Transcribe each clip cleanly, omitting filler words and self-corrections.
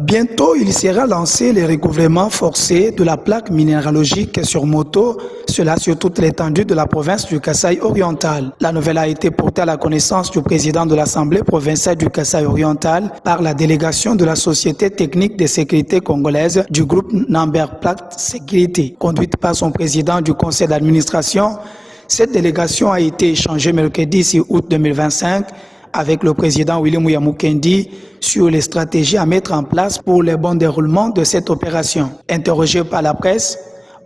Bientôt, il sera lancé le recouvrement forcé de la plaque minéralogique sur moto, cela sur toute l'étendue de la province du Kasaï oriental. La nouvelle a été portée à la connaissance du président de l'Assemblée provinciale du Kasaï oriental par la délégation de la Société technique de sécurité congolaise du groupe Namber Plaque Sécurité. Conduite par son président du conseil d'administration, cette délégation a été échangée mercredi 6 août 2025 avec le président William Yamukendi sur les stratégies à mettre en place pour le bon déroulement de cette opération. Interrogé par la presse,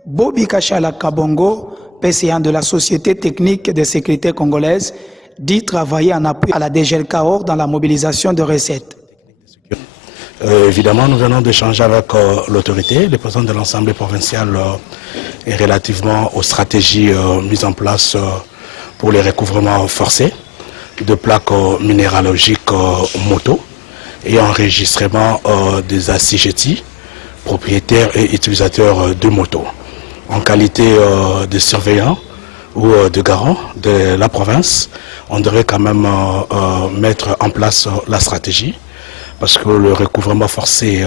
Bobby Kachala Kabongo, PCA de la Société technique de sécurité congolaise, dit travailler en appui à la DGLCAOR dans la mobilisation de recettes. Évidemment, nous venons d'échanger avec l'autorité, le président de l'Assemblée provinciale et relativement aux stratégies mises en place pour les recouvrements forcés de plaques minéralogiques moto et enregistrement des assujettis, propriétaires et utilisateurs de motos. En qualité de surveillant ou de garant de la province, on devrait quand même mettre en place la stratégie parce que le recouvrement forcé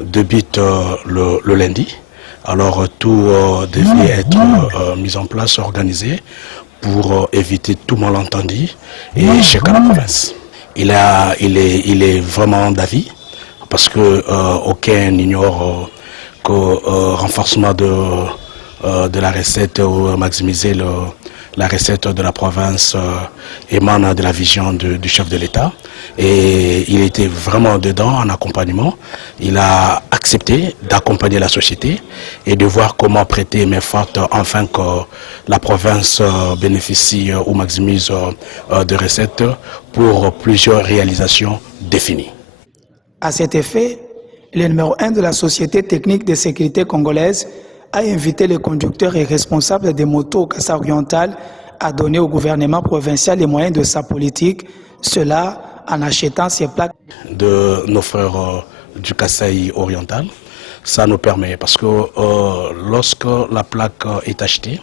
débute le lundi. Alors tout devait être mis en place, organisé pour éviter tout malentendu et chèque à la province. Il est vraiment d'avis parce que aucun n'ignore que renforcement de la recette ou maximiser la recette de la province émane de la vision du chef de l'État. Et il était vraiment dedans en accompagnement. Il a accepté d'accompagner la société et de voir comment prêter main forte afin que la province bénéficie ou maximise de recettes pour plusieurs réalisations définies. À cet effet, le numéro 1 de la Société technique de sécurité congolaise a invité les conducteurs et responsables des motos au Kasaï oriental à donner au gouvernement provincial les moyens de sa politique, cela en achetant ces plaques. De nos frères du Kasaï oriental, ça nous permet, parce que lorsque la plaque est achetée,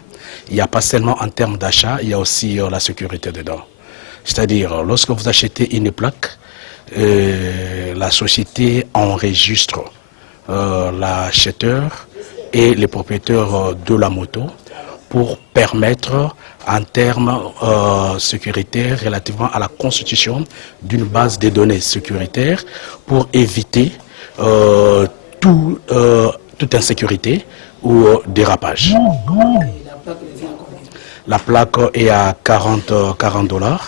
il n'y a pas seulement en termes d'achat, il y a aussi la sécurité dedans. C'est-à-dire, lorsque vous achetez une plaque, la société enregistre l'acheteur et les propriétaires de la moto pour permettre en termes sécuritaires relativement à la constitution d'une base de données sécuritaires pour éviter toute insécurité ou dérapage. La plaque est à 40 $,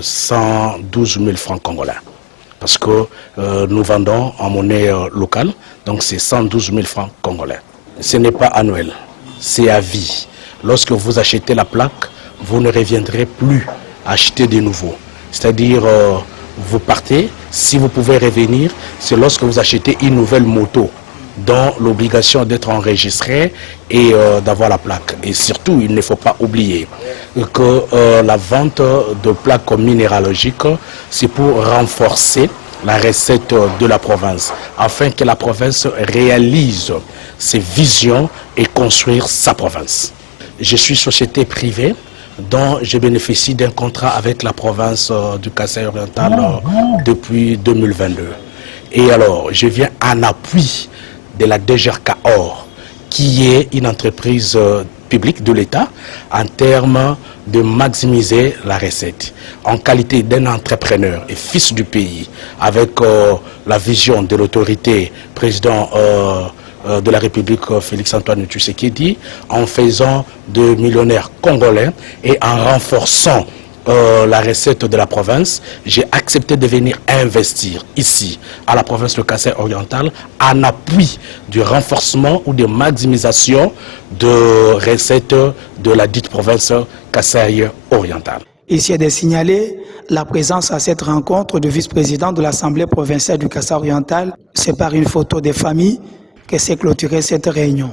112 000 francs congolais. Parce que nous vendons en monnaie locale, donc c'est 112 000 francs congolais. Ce n'est pas annuel, c'est à vie. Lorsque vous achetez la plaque, vous ne reviendrez plus acheter de nouveau. C'est-à-dire, vous partez, si vous pouvez revenir, c'est lorsque vous achetez une nouvelle moto dont l'obligation d'être enregistré et d'avoir la plaque. Et surtout, il ne faut pas oublier que la vente de plaques minéralogiques, c'est pour renforcer la recette de la province, afin que la province réalise ses visions et construire sa province. Je suis société privée dont je bénéficie d'un contrat avec la province du Kasaï oriental depuis 2022. Et alors, je viens en appui de la DGLCAOR, qui est une entreprise publique de l'État en termes de maximiser la recette. En qualité d'un entrepreneur et fils du pays, avec la vision de l'autorité président de la République Félix-Antoine Tshisekedi, en faisant de millionnaires congolais et en renforçant la recette de la province, j'ai accepté de venir investir ici, à la province de Kasaï oriental, en appui du renforcement ou de maximisation de recettes de la dite province Kasaï oriental. Ici est de signaler la présence à cette rencontre du vice-président de l'Assemblée provinciale du Kasaï oriental. C'est par une photo des familles que s'est clôturée cette réunion.